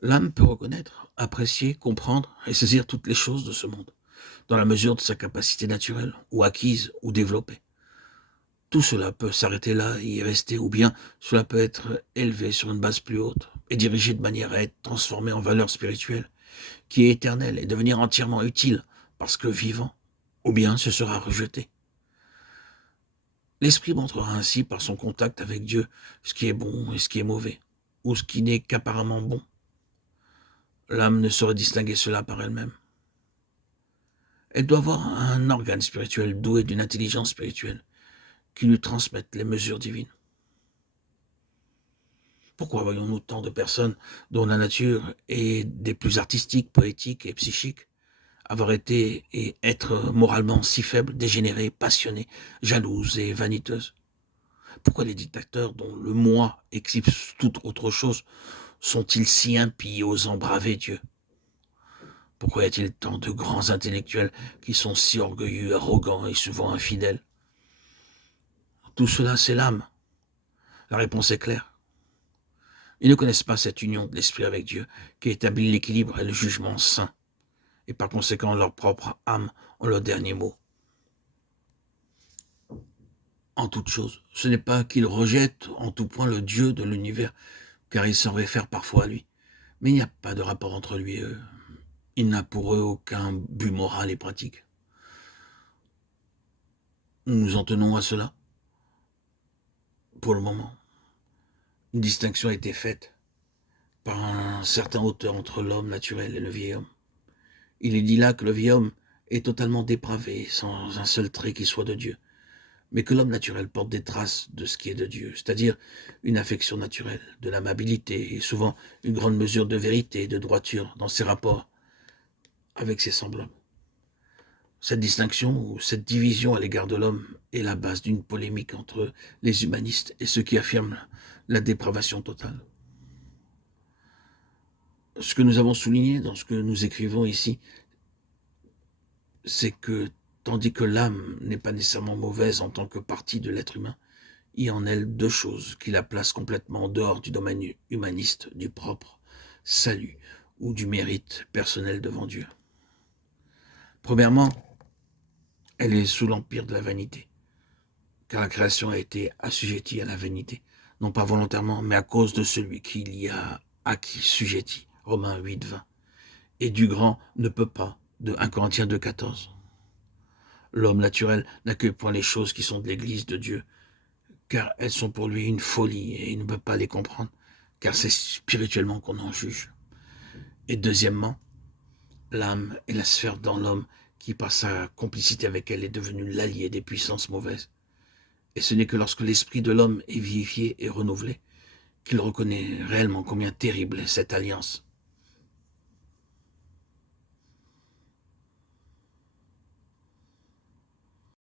L'âme peut reconnaître, apprécier, comprendre et saisir toutes les choses de ce monde, dans la mesure de sa capacité naturelle, ou acquise, ou développée. Tout cela peut s'arrêter là et y rester, ou bien cela peut être élevé sur une base plus haute et dirigé de manière à être transformé en valeur spirituelle, qui est éternelle et devenir entièrement utile parce que vivant, ou bien ce sera rejeté. L'esprit montrera ainsi par son contact avec Dieu ce qui est bon et ce qui est mauvais, ou ce qui n'est qu'apparemment bon. L'âme ne saurait distinguer cela par elle-même. Elle doit avoir un organe spirituel doué d'une intelligence spirituelle qui lui transmette les mesures divines. Pourquoi voyons-nous tant de personnes dont la nature est des plus artistiques, poétiques et psychiques avoir été et être moralement si faibles, dégénérées, passionnées, jalouses et vaniteuses? Pourquoi les dictateurs dont le moi éclipse toute autre chose sont-ils si impies, osant braver Dieu? Pourquoi y a-t-il tant de grands intellectuels qui sont si orgueilleux, arrogants et souvent infidèles? Tout cela, c'est l'âme. La réponse est claire. Ils ne connaissent pas cette union de l'esprit avec Dieu qui établit l'équilibre et le jugement saint, et par conséquent leur propre âme ont le dernier mot. En toute chose, ce n'est pas qu'ils rejettent en tout point le Dieu de l'univers, car ils s'en réfèrent parfois à lui, mais il n'y a pas de rapport entre lui et eux. Il n'a pour eux aucun but moral et pratique. Nous nous en tenons à cela, pour le moment. Une distinction a été faite par un certain auteur entre l'homme naturel et le vieil homme. Il est dit là que le vieil homme est totalement dépravé, sans un seul trait qui soit de Dieu, mais que l'homme naturel porte des traces de ce qui est de Dieu, c'est-à-dire une affection naturelle, de l'amabilité et souvent une grande mesure de vérité et de droiture dans ses rapports avec ses semblables. Cette distinction ou cette division à l'égard de l'homme est la base d'une polémique entre les humanistes et ceux qui affirment la dépravation totale. Ce que nous avons souligné dans ce que nous écrivons ici, c'est que tandis que l'âme n'est pas nécessairement mauvaise en tant que partie de l'être humain, il y a en elle deux choses qui la placent complètement en dehors du domaine humaniste, du propre salut ou du mérite personnel devant Dieu. Premièrement, elle est sous l'empire de la vanité, car la création a été assujettie à la vanité, non pas volontairement, mais à cause de celui qui l'y a assujetti. Romains 8, 20. Et du grand ne peut pas, de 1 Corinthiens 2, 14. L'homme naturel n'accueille point les choses qui sont de l'Église de Dieu, car elles sont pour lui une folie et il ne peut pas les comprendre, car c'est spirituellement qu'on en juge. Et deuxièmement, l'âme est la sphère dans l'homme qui, par sa complicité avec elle, est devenue l'allié des puissances mauvaises. Et ce n'est que lorsque l'esprit de l'homme est vivifié et renouvelé qu'il reconnaît réellement combien terrible est cette alliance.